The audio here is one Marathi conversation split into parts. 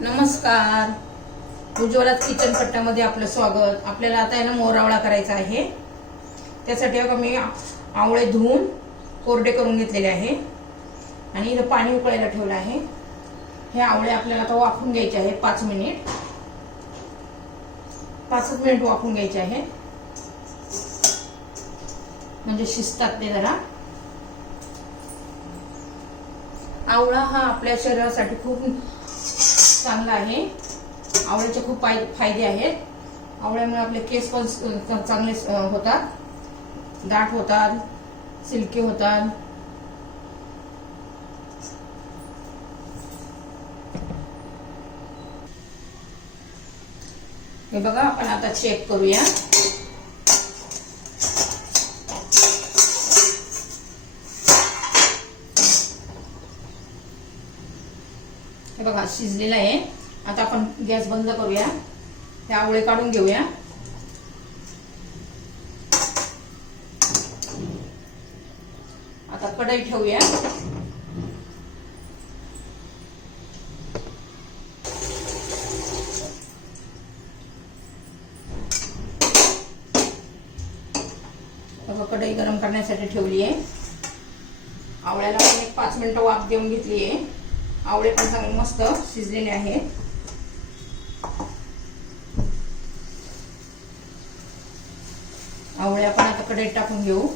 नमस्कार. उज्ज्वलाच किचन पट्ट्यामध्ये आपलं स्वागत. आपल्याला आता यानं मोरावळा करायचा आहे. त्यासाठी अगं मी आवळे धुवून कोरडे करून घेतलेले आहे. आणि इथं पाणी उकळायला ठेवलं आहे. हे आवळे आपल्याला आता वाफून घ्यायचे आहे पाच मिनिट. पाचच मिनिट वाफून घ्यायचे आहे म्हणजे शिजतात ते जरा. आवळा हा आपल्या शरीरासाठी खूप चांगला आहे. आवळ्याचे खूप फाय- फायदे आहेत. आवळ्यामुळे आपले केस पण चांगले होतात. दाट होतात सिल्की होतात. हे बघा आपण आता चेक करूया. बघा शिजलेला आहे. आता आपण गॅस बंद करूया. हे आवळे काढून घेऊया. आता कढई ठेवूया. बघा कढई गरम करण्यासाठी ठेवली आहे. आवळ्याला आपण एक पाच मिनिटं वाफ देऊन घेतली आहे. आवळे पण चांगले मस्त शिजलेले आहेत. आवळे आपण आता कडेत टाकून घेऊ.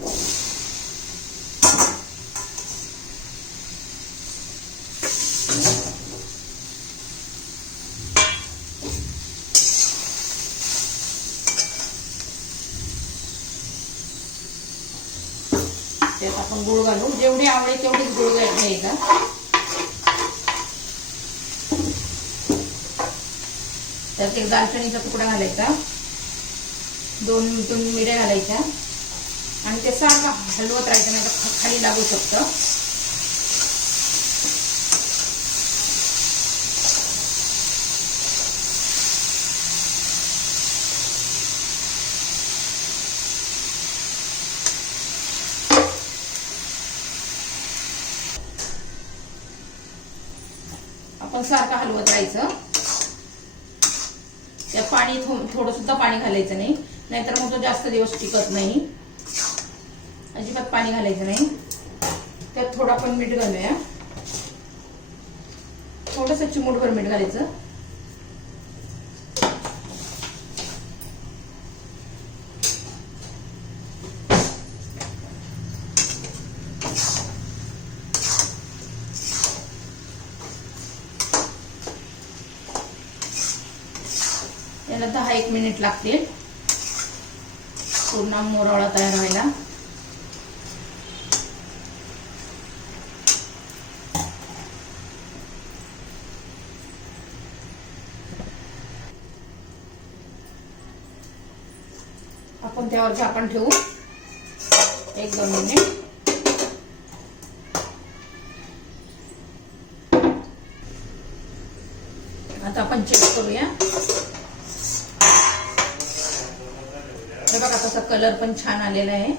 त्यात आपण गुळ घालू. जेवढे आवळे तेवढीच गुळ घ्यायचा त्यात एक दालचिनीचा तुकडा घालायचा. दोन दोन मिऱ्या घालायच्या. आणि ते सारखा हलवत राहायचं नाही तर खाली लागू शकतं. आपण सारखं हलवत राहायचं. त्यात पाणी थोडं सुद्धा पाणी घालायचं नाही. नाहीतर मग तो जास्त दिवस टिकत नाही. अजिबात पाणी घालायचं नाही. त्यात थोडं आपण मीठ घालूया. थोडस चिमूटभर मीठ घालायचं. याला दहा एक मिनिट लागतील. पूर्ण मोरावळा तयार व्हायला. आपण त्यावर झाकण ठेवू. एक दोन मिनिट. आता आपण चेक करूया. हे बघा कसा कलर पण छान आलेला आहे.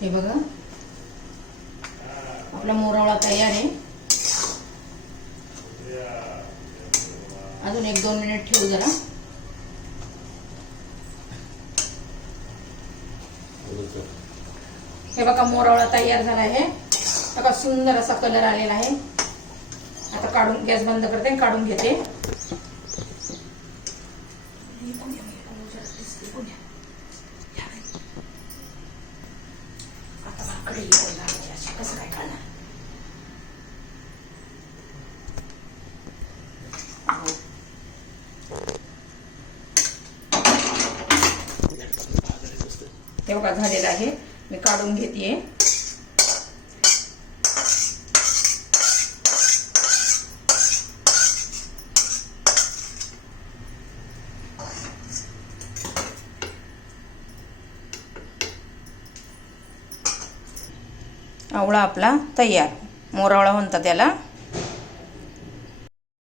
हे बघा. आपला मोरावळा तयार आहे. अजून एक दोन मिनिट ठेवू जरा. हे बघा मोरावळा तयार झाला आहे. बघा सुंदर असा कलर आलेला आहे. आता काढून गॅस बंद करते आणि काढून घेते. आता भाकरी कसं काय करणार हो. ते झालेलं आहे मी काढून घेते आवळा आपला तयार. मोरावळा म्हणतात त्याला